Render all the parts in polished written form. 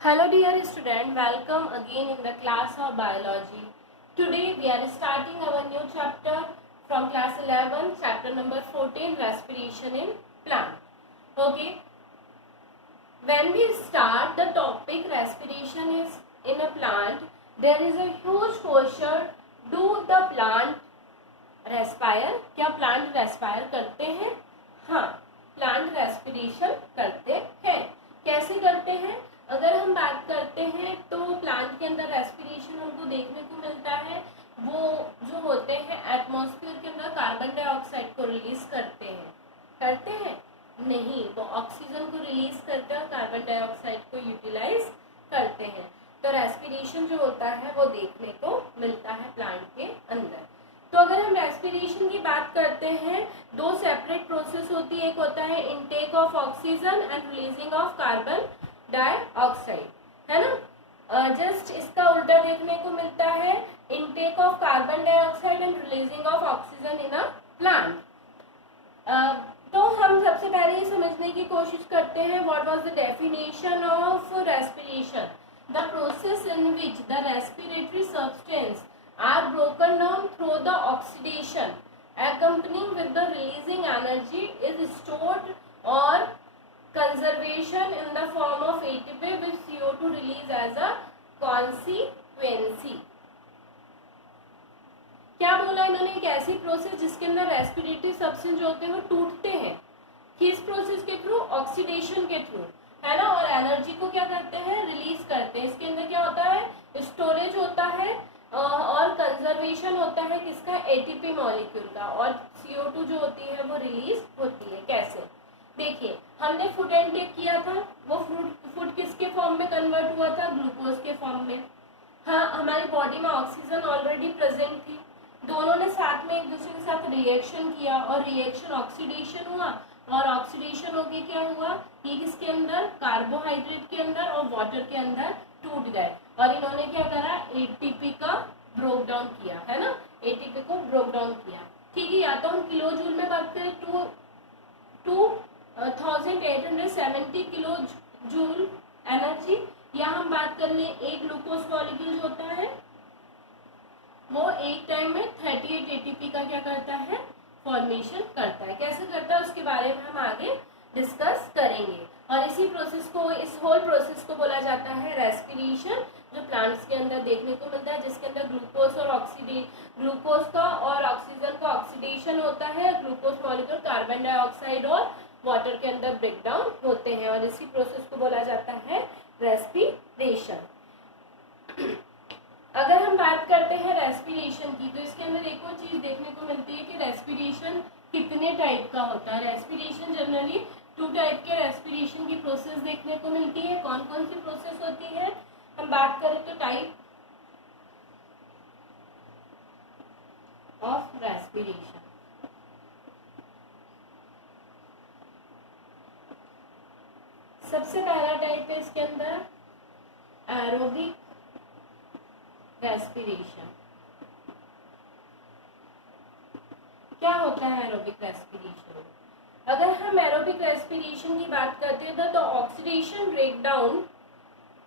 Hello dear student, welcome again in the class of biology. Today we are starting our new chapter from class 11, chapter number 14, respiration in plant. Okay, when we start the topic respiration is in a plant, there is a huge question, do the plant respire? क्या plant respire करते हैं? हाँ, plant respiration करते हैं. कैसे करते हैं? अगर हम बात करते हैं तो प्लांट के अंदर रेस्पिरेशन हमको देखने को मिलता है. वो जो होते हैं एटमॉस्फेयर के अंदर कार्बन डाइऑक्साइड को रिलीज करते हैं नहीं, वो ऑक्सीजन को रिलीज करते हैं और कार्बन डाइऑक्साइड को यूटिलाइज करते हैं. तो रेस्पिरेशन जो होता है वो देखने को मिलता है प्लांट के अंदर. तो अगर हम रेस्पिरेशन की बात करते हैं, दो सेपरेट प्रोसेस होती है. एक होता है intake of oxygen and releasing of carbon dioxide, है ना. जस्ट इसका उल्टा देखने को मिलता है, intake of carbon dioxide and releasing of oxygen in a plant. तो हम सबसे पहले ये समझने की कोशिश करते हैं what was the definition of respiration. The process in which the respiratory substance are broken down through the oxidation accompanying with the releasing energy is stored or conservation in the form of ATP with CO2 release as a consequence. क्या बोला इन्होंने? एक ऐसी process जिसके अंदर respiratory substance जो होते हैं वो टूटते हैं. किस प्रोसेस के थ्रू? ऑक्सीडेशन के थ्रू, है ना. और एनर्जी को क्या करते हैं? रिलीज करते हैं. इसके अंदर क्या होता है? स्टोरेज होता है और कंजर्वेशन होता है किसका? एटीपी मॉलिक्यूल का. और CO2 जो होती है वो रिलीज होती है. कैसे? देखिए, हमने फूड इनटेक किया था, वो फूड किसके फॉर्म में कन्वर्ट हुआ था? ग्लूकोज के फॉर्म में. हाँ, हमारी बॉडी में ऑक्सीजन ऑलरेडी प्रेजेंट थी. दोनों ने साथ में एक दूसरे के साथ रिएक्शन किया और रिएक्शन ऑक्सीडेशन हुआ. और ऑक्सीडेशन होके क्या हुआ? ये किसके अंदर? कार्बोहाइड्रेट के अंदर और वाटर के अंदर टूट गए. और इन्होंने क्या करा? एटीपी का ब्रोक डाउन किया, है ना. एटीपी को ब्रोक डाउन किया. ठीक है. या तो हम किलो जूल में बात करें, 2870 किलो जूल एनर्जी, या हम बात कर लें एक ग्लूकोज मॉलिक्यूल जो होता है वो एक टाइम में 38 एटीपी का क्या करता है? फॉर्मेशन करता है. कैसे करता है उसके बारे में हम आगे डिस्कस करेंगे. और इसी प्रोसेस को, इस होल प्रोसेस को बोला जाता है रेस्पिरेशन, जो प्लांट्स के अंदर देखने को मिलता है, जिसके अंदर ग्लूकोज का और ऑक्सीजन का ऑक्सीडेशन होता है. ग्लूकोज मॉलिक्यूल कार्बन डाइऑक्साइड और वाटर के अंदर ब्रेक डाउन होते हैं और इसी प्रोसेस को बोला जाता है रेस्पिरेशन. अगर हम बात करते हैं रेस्पिरेशन की, तो इसके अंदर एक और चीज देखने को मिलती है कि रेस्पिरेशन कितने टाइप का होता है. रेस्पिरेशन जनरली 2 टाइप के रेस्पिरेशन की प्रोसेस देखने को मिलती है. कौन कौन सी प्रोसेस होती है? हम बात करें तो टाइप ऑफ रेस्पिरेशन. सबसे पहला टाइप है इसके अंदर एरोबिक रेस्पिरेशन. क्या होता है एरोबिक रेस्पिरेशन? अगर हम एरोबिक रेस्पिरेशन की बात करते हैं तो oxidation breakdown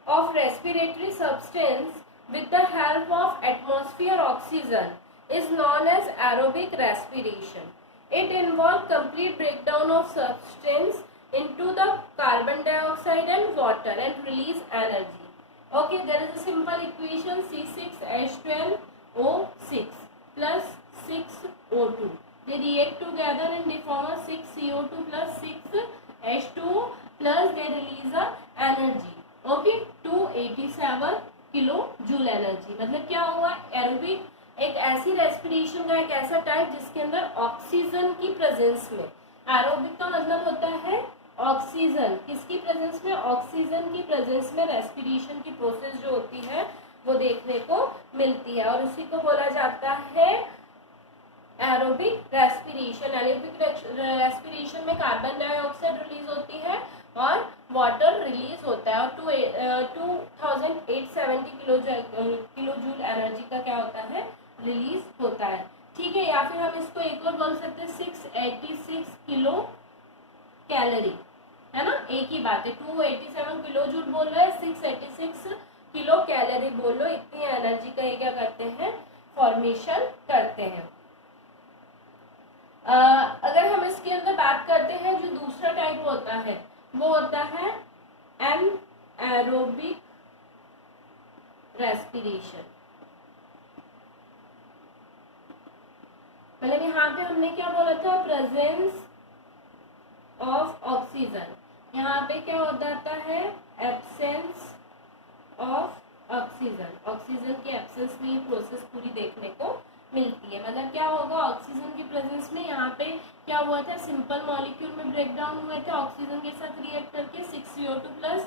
of respiratory substance with the help of atmosphere oxygen is known as aerobic respiration. It involves complete breakdown of substance into the carbon dioxide and water and release energy. Okay, there is a simple equation C6H12O6 plus 6O2. They react together and they form a 6CO2 plus 6H2O plus they release a energy. Okay, 287 kilo joule energy. मतलब क्या हुआ? Aerobic एक ऐसी respiration का एक ऐसा type जिसके अंदर ऑक्सीजन की प्रेजेंस में, एरोबिक का मतलब होता है ऑक्सीजन, किसकी प्रेजेंस में? ऑक्सीजन की प्रेजेंस में रेस्पिरेशन की प्रोसेस जो होती है वो देखने को मिलती है और उसी को बोला जाता है एरोबिक रेस्पिरेशन. एरोबिक रेस्पिरेशन में कार्बन डाइऑक्साइड रिलीज होती है और वाटर रिलीज होता है. और 2870 किलो जूल एनर्जी का क्या होता है? रिलीज होता है. ठीक है. या फिर हम इसको एक और बोल सकते हैं 686 किलो कैलोरी. है ना, एक ही बात है। 287 किलो जूल बोल रहे हैं, 686 किलो कैलोरी बोल लो, इतनी एनर्जी का ये क्या करते हैं, फॉर्मेशन करते हैं। अगर हम इसके अंदर बात करते हैं, जो दूसरा टाइप होता है वो होता है एनारोबिक रेस्पिरेशन। मतलब यहाँ पे हमने क्या बोला था, प्रेजेंस ऑफ ऑक्सीजन, यहाँ पे क्या हो जाता है, एब्सेंस ऑफ ऑक्सीजन। ऑक्सीजन के एब्सेंस में ये प्रोसेस पूरी देखने को मिलती है। मतलब क्या होगा, ऑक्सीजन की प्रेजेंस में यहाँ पे क्या हुआ था, सिंपल मॉलिक्यूल में ब्रेक डाउन हुए थे ऑक्सीजन के साथ रिएक्ट करके 6CO2 प्लस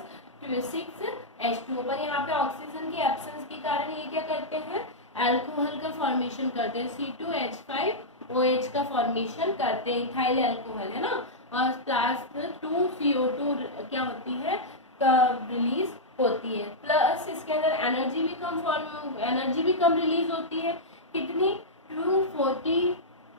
6H2O, पर यहाँ पे ऑक्सीजन की एब्सेंस के कारण ये क्या करते हैं, अल्कोहल का फॉर्मेशन करते हैं, C2H5OH का फॉर्मेशन करते हैं, इथाइल अल्कोहल है ना, और प्लस 2CO2 क्या होती है, रिलीज होती है। प्लस इसके अंदर एनर्जी भी कम रिलीज होती है, कितनी,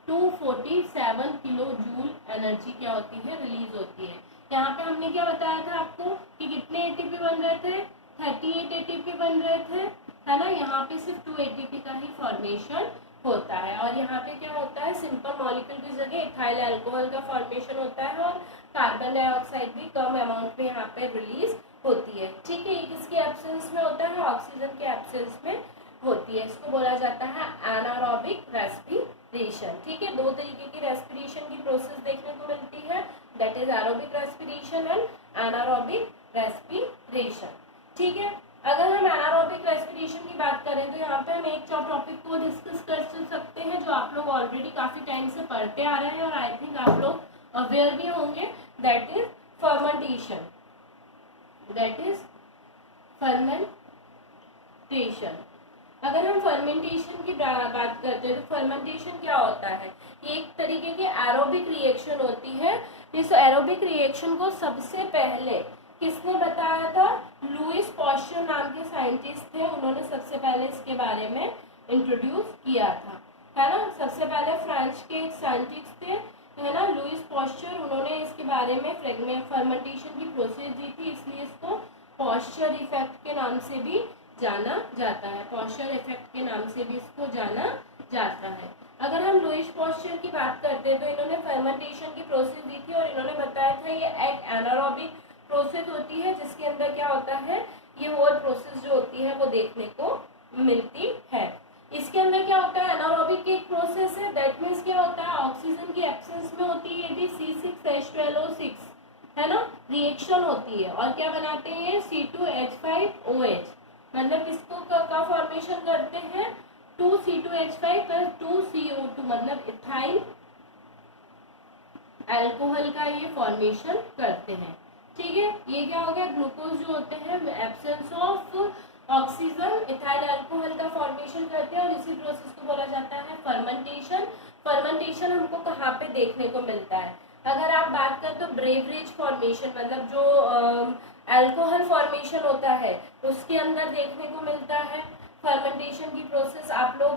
247 किलो जूल एनर्जी क्या होती है, रिलीज होती है। यहाँ पे हमने क्या बताया था आपको कि कितने एटीपी बन रहे थे, 38 एटीपी बन रहे थे, है ना। यहाँ पे सिर्फ 2 एटीपी का ही फॉर्मेशन होता है, और यहाँ पे क्या होता है, सिंपल मॉलिक्यूल की जगह इथाइल अल्कोहल का फॉर्मेशन होता है, और कार्बन डाइऑक्साइड भी कम अमाउंट में यहाँ पे रिलीज होती है। ठीक है, ये किसके एब्सेंस में होता है, ऑक्सीजन के एब्सेंस में होती है। इसको बोला जाता है एनारोबिक रेस्पिरेशन। ठीक है, दो तरीके की रेस्पिरेशन की प्रोसेस देखने को मिलती है, that is aerobic respiration and anaerobic respiration. ठीक है, अगर हम एनारोबिक रेस्पिरेशन की बात करें तो यहाँ पे हम एक टॉपिक को डिस्कस कर सकते हैं जो आप लोग ऑलरेडी काफी टाइम से पढ़ते आ रहे हैं, और आई थिंक आप लोग अवेयर भी होंगे, दैट इज फर्मेंटेशन। अगर हम फर्मेंटेशन की बात करते हैं तो फर्मेंटेशन क्या होता है, ये एक तरीके की एरोबिक रिएक्शन होती है। इस एरोबिक रिएक्शन को सबसे पहले किसने बताया था, लुइस पॉस्चर नाम के साइंटिस्ट थे, उन्होंने सबसे पहले इसके बारे में इंट्रोड्यूस किया था, है ना। सबसे पहले फ्रांस के एक साइंटिस्ट थे, है ना, लुइस पॉस्चर, उन्होंने इसके बारे में फर्मेंटेशन की प्रोसेस दी थी, इसलिए इसको पॉस्चर इफेक्ट के नाम से भी जाना जाता है, पॉस्चर इफेक्ट के नाम से भी इसको जाना जाता है। अगर हम लुइस पॉस्चर की बात करते हैं तो इन्होंने फर्मेंटेशन की प्रोसेस दी थी, और इन्होंने बताया था ये एक एनारोबिक प्रोसेस होती है, जिसके अंदर क्या होता है, ये होल प्रोसेस जो होती है वो देखने को मिलती है। इसके अंदर क्या होता है, एनारोबिक की एक प्रोसेस है, दैट मीन्स क्या होता है, ऑक्सीजन की एब्सेंस में होती है, ये भी C6H12O6, है ना, रिएक्शन होती है, और क्या बनाते हैं, C2H5OH, मतलब किसको का फॉर्मेशन करते हैं, 2C2H5 प्लस 2CO2, मतलब इथाइल अल्कोहल का ये फॉर्मेशन करते हैं। ठीक है, ये क्या हो गया, ग्लूकोज जो होते हैं absence of oxygen ethyl alcohol का फॉर्मेशन करते हैं, और इसी प्रोसेस को बोला जाता है फर्मेंटेशन। फर्मेंटेशन हमको कहाँ पे देखने को मिलता है, अगर आप बात करें तो ब्रेवरेज फॉर्मेशन, मतलब जो अल्कोहल फॉर्मेशन होता है उसके अंदर देखने को मिलता है फर्मेंटेशन की प्रोसेस। आप लोग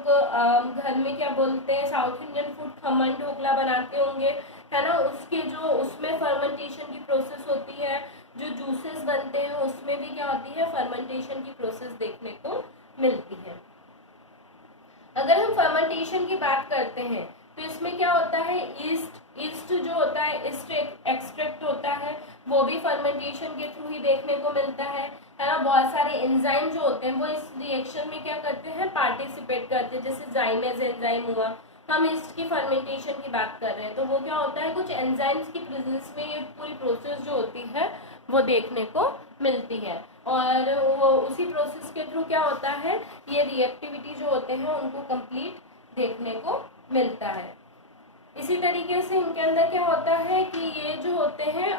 घर में क्या बोलते हैं, south Indian food khaman dhokla बनाते होंगे, है ना, उसके जो उसमें फर्मेंटेशन की प्रोसेस होती है, जो जूसेस बनते हैं उसमें भी क्या होती है, फर्मेंटेशन की प्रोसेस देखने को मिलती है। अगर हम फर्मेंटेशन की बात करते हैं तो इसमें क्या होता है, ईस्ट जो होता है, ईस्ट एक्सट्रैक्ट होता है, वो भी फर्मेंटेशन के थ्रू ही देखने को मिलता है ना। बहुत सारे एंजाइम जो होते हैं वो इस रिएक्शन में क्या करते हैं, पार्टिसिपेट करते हैं, जैसे जाइमेज एंजाइम हुआ, हम ईस्ट की फर्मेंटेशन की बात कर रहे हैं, तो वो क्या होता है, कुछ एंजाइम्स की प्रेजेंस में ये पूरी प्रोसेस जो होती है वो देखने को मिलती है, और वो उसी प्रोसेस के थ्रू क्या होता है, ये रिएक्टिविटी जो होते हैं उनको कंप्लीट देखने को मिलता है। इसी तरीके से इनके अंदर क्या होता है कि ये जो होते हैं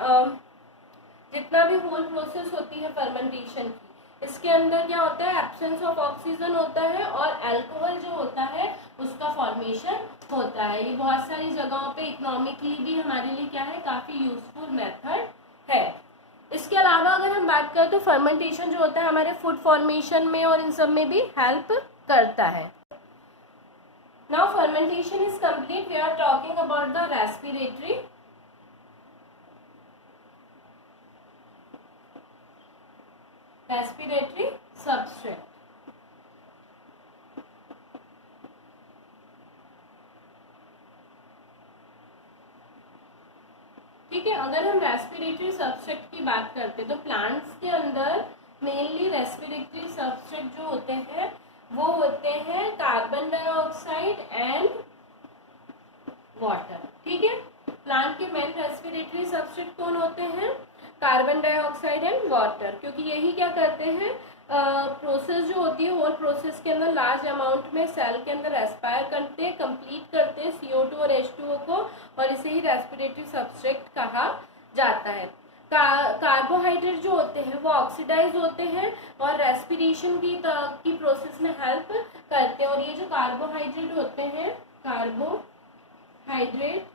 जितना भी होल प्रोसेस होती है फर्मेंटेशन की, इसके अंदर क्या होता है, एब्सेंस ऑफ ऑक्सीजन होता है, और अल्कोहल जो होता है उसका फॉर्मेशन होता है। ये बहुत सारी जगहों पे इकोनॉमिकली भी हमारे लिए क्या है, काफी यूजफुल मेथड है। इसके अलावा अगर हम बात करें तो फर्मेंटेशन जो होता है हमारे फूड फॉर्मेशन में और इन सब में भी हेल्प करता है। Now fermentation is complete. We are talking about the respiratory respiratory substrate. ठीक है, अगर हम रेस्पिरेटरी सबस्ट्रेट की बात करते हैं तो प्लांट्स के अंदर मेनली रेस्पिरेटरी सबस्ट्रेट जो होते हैं वो होते हैं कार्बन डाइऑक्साइड एंड वाटर। ठीक है, प्लांट के मेन रेस्पिरेटरी सबस्ट्रेट कौन होते हैं? कार्बन डाइऑक्साइड एंड वाटर, क्योंकि यही क्या करते हैं, प्रोसेस जो होती है होल प्रोसेस के अंदर लार्ज अमाउंट में सेल के अंदर एस्पायर करते हैं, कंप्लीट करते हैं CO2 और H2O को, और इसे ही रेस्पिरेटरी सबस्ट्रेट कहा जाता है। कार्बोहाइड्रेट जो होते हैं वो ऑक्सीडाइज होते हैं और रेस्पिरेशन की प्रोसेस में हेल्प करते हैं। और ये जो कार्बोहाइड्रेट होते हैं, कार्बोहाइड्रेट,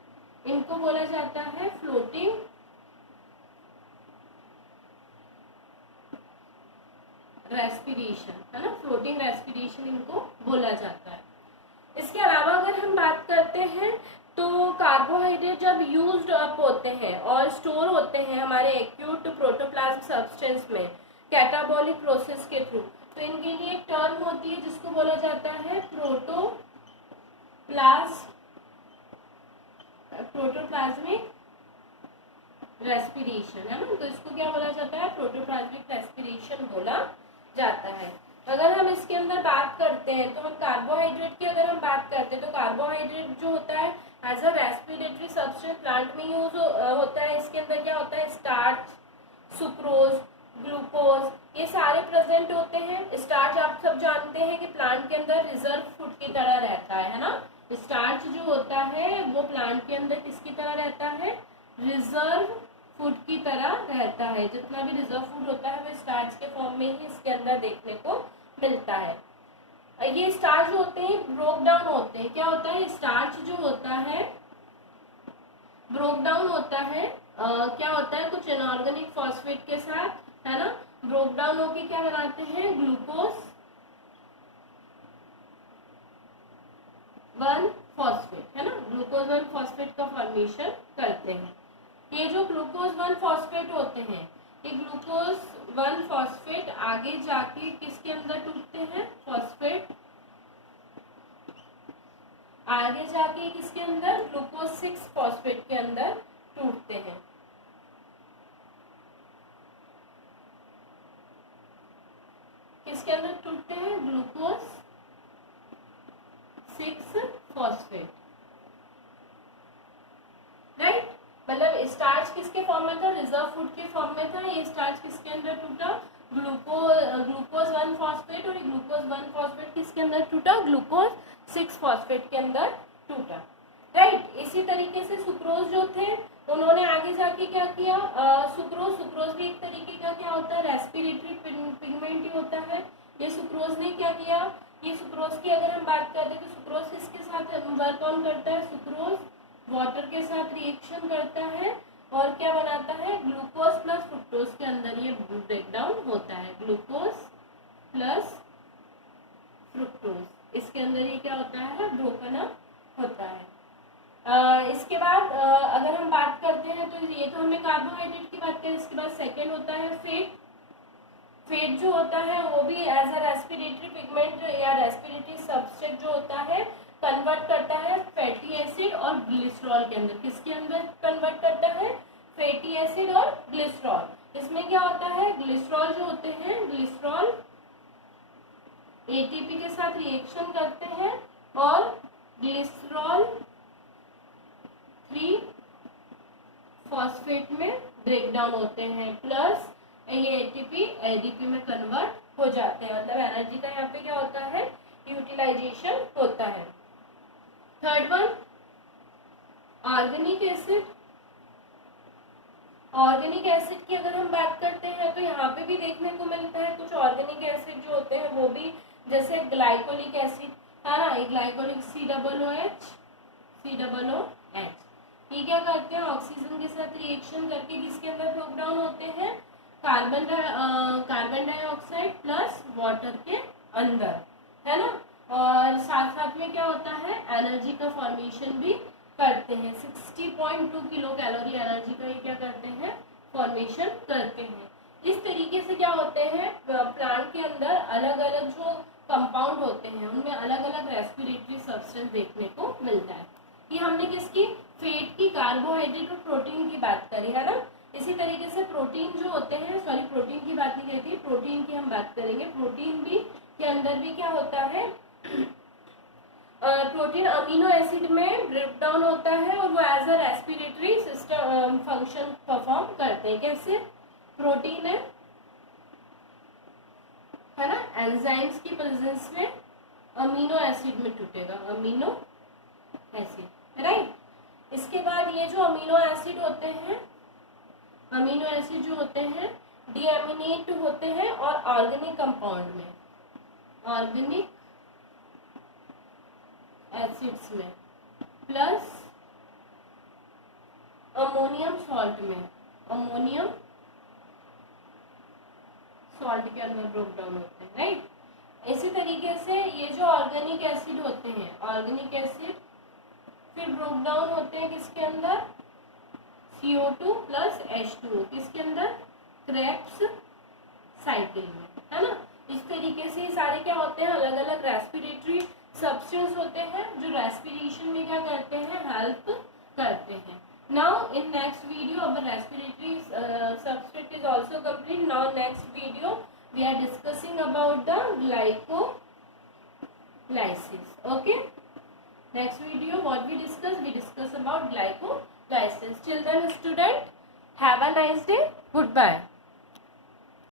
इनको बोला जाता है फ्लोटिंग रेस्पिरेशन, है ना, फ्लोटिंग रेस्पिरेशन इनको बोला जाता है। इसके अलावा अगर हम बात करते हैं तो कार्बोहाइड्रेट जब यूज्ड अप होते हैं और स्टोर होते हैं हमारे एक्यूट प्रोटोप्लाज्म सब्सटेंस में कैटाबॉलिक प्रोसेस के थ्रू, तो इनके लिए एक टर्म होती है जिसको बोला जाता है प्रोटोप्लाज्मिक रेस्पिरेशन, है ना, तो इसको क्या बोला जाता है? प्रोटोप्लाज्मिक रेस्पिरेशन बोला जाता है। अगर हम इसके अंदर बात करते हैं तो हम कार्बोहाइड्रेट की अगर हम बात करते हैं तो कार्बोहाइड्रेट जो होता है as a respiratory substance plant में यूज होता है। इसके अंदर क्या होता है? स्टार्च, सुक्रोज, ग्लूकोज, ये सारे प्रेजेंट होते हैं। स्टार्च आप सब जानते हैं कि प्लांट के अंदर रिजर्व फूड की तरह रहता है ना। स्टार्च जो होता है वो प्लांट के अंदर किसकी तरह रहता है? रिजर्व फूड की तरह रहता है। जितना भी रिजर्व फूड होता है वो स्टार्च के फॉर्म में ही इसके अंदर देखने को मिलता है। ये स्टार्च होते हैं ब्रोक डाउन होते हैं। क्या होता है? स्टार्च जो होता है ब्रोक डाउन होता है, क्या होता है, कुछ इनऑर्गेनिक फॉस्फेट के साथ, है ना, ब्रोक डाउन होके क्या बनाते हैं? ग्लूकोज 1 फॉस्फेट, है ना, ग्लूकोज 1 फॉस्फेट का फॉर्मेशन करते हैं। ये जो ग्लूकोज 1 फॉस्फेट होते हैं, ये ग्लूकोज 1 फॉस्फेट आगे जाके किसके अंदर टूटते हैं? फॉस्फेट आगे जाके किसके अंदर? ग्लूकोज 6 फॉस्फेट के अंदर टूटते हैं। किसके अंदर टूटते हैं? Glucose 6 phosphate, right. मतलब स्टार्च किसके फॉर्म में था? रिजर्व फूड के फॉर्म में था। ये स्टार्च किसके अंदर टूटा? ग्लूकोज 1 फॉस्फेट, और ग्लूकोज 1 फॉस्फेट किसके अंदर टूटा? ग्लूकोज 6 फॉस्फेट के अंदर टूटा, राइट। इसी तरीके से सुक्रोज जो थे उन्होंने आगे जाके क्या किया? सुक्रोज भी एक तरीके का क्या होता है? रेस्पिरेटरी पिगमेंट ही होता है। ये सुक्रोज ने क्या किया? ये सुक्रोज की अगर हम बात करते हैं तो सुक्रोज किसके साथ वर्क ऑन करता है? सुक्रोज वाटर के साथ रिएक्शन करता है और क्या बनाता है? ग्लूकोज प्लस फ्रुक्टोज के अंदर ये ब्रेक डाउन होता है। ग्लूकोज प्लस फ्रुक्टोज, इसके अंदर ये क्या होता है? ब्रोकन अप होता है। इसके बाद अगर हम बात करते हैं तो ये तो हमने कार्बोहाइड्रेट की बात करी। इसके बाद सेकेंड होता है फेट। फेट जो होता है वो भी एज अ रेस्पिरेटरी पिगमेंट या रेस्पिरेटरी सबस्ट्रेट जो होता है कन्वर्ट करता है फैटी एसिड और ग्लिसरॉल के अंदर। किसके अंदर कन्वर्ट करता है? फैटी एसिड और ग्लिसरॉल। इसमें क्या होता है? ग्लिसरॉल जो होते हैं, ग्लिसरॉल एटीपी के साथ रिएक्शन करते हैं और ग्लिसरॉल 3 फॉस्फेट में ब्रेक डाउन होते हैं, प्लस ये एटीपी एडीपी में कन्वर्ट हो जाते हैं। मतलब एनर्जी का यहाँ पे क्या होता है? यूटिलाइजेशन होता है। Third one organic acid. Organic acid की अगर हम बात करते हैं तो यहाँ पे भी देखने को मिलता है कुछ ऑर्गेनिक एसिड जो होते हैं वो भी, जैसे ग्लाइकोलिक एसिड, है ना, ग्लाइकोलिक COOH, ये क्या करते हैं? ऑक्सीजन के साथ रिएक्शन करके किसके अंदर ब्रेक डाउन होते हैं? कार्बन डाइऑक्साइड प्लस वाटर के अंदर, है ना। और साथ साथ में क्या होता है? एनर्जी का फॉर्मेशन भी करते हैं। 60.2 किलो कैलोरी एनर्जी का ये क्या करते हैं? फॉर्मेशन करते हैं। इस तरीके से क्या होते हैं, प्लांट के अंदर अलग अलग जो कंपाउंड होते हैं उनमें अलग अलग रेस्पिरेटरी सब्सटेंस देखने को मिलता है। ये हमने किसकी, फैट की, कार्बोहाइड्रेट और प्रोटीन की बात करी है ना। इसी तरीके से प्रोटीन जो होते हैं, सॉरी प्रोटीन की बात नहीं कहती, प्रोटीन की हम बात करेंगे। प्रोटीन भी के अंदर भी क्या होता है, प्रोटीन अमीनो एसिड में ब्रेक डाउन होता है और वो as a respiratory system function perform करते हैं। कैसे, प्रोटीन है ना, एंजाइम्स की प्रेजेंस में अमीनो एसिड में टूटेगा, अमीनो एसिड, राइट। इसके बाद ये जो अमीनो एसिड होते हैं, अमीनो एसिड जो होते हैं डीएमिनेट होते हैं और ऑर्गेनिक कंपाउंड में, ऑर्गेनिक एसिड्स में प्लस अमोनियम सॉल्ट में, अमोनियम सॉल्ट के अंदर ब्रेक डाउन होते हैं, राइट। इसी तरीके से ये जो ऑर्गेनिक एसिड होते हैं, ऑर्गेनिक एसिड फिर ब्रेक डाउन होते हैं किसके अंदर, CO2 प्लस H2O, किसके अंदर, क्रेब्स साइकिल में, है ना। इस तरीके से सारे क्या होते हैं, अलग अलग रेस्पिरेटरी सब्सटेंस होते हैं जो रेस्पिरेशन में क्या करते हैं, हेल्प करते हैं। Now in next video our respiratory substrate is also complete. Now next video we are discussing about the glycolysis. Okay, next video what we discuss about glycolysis. Till then student, have a nice day. Goodbye.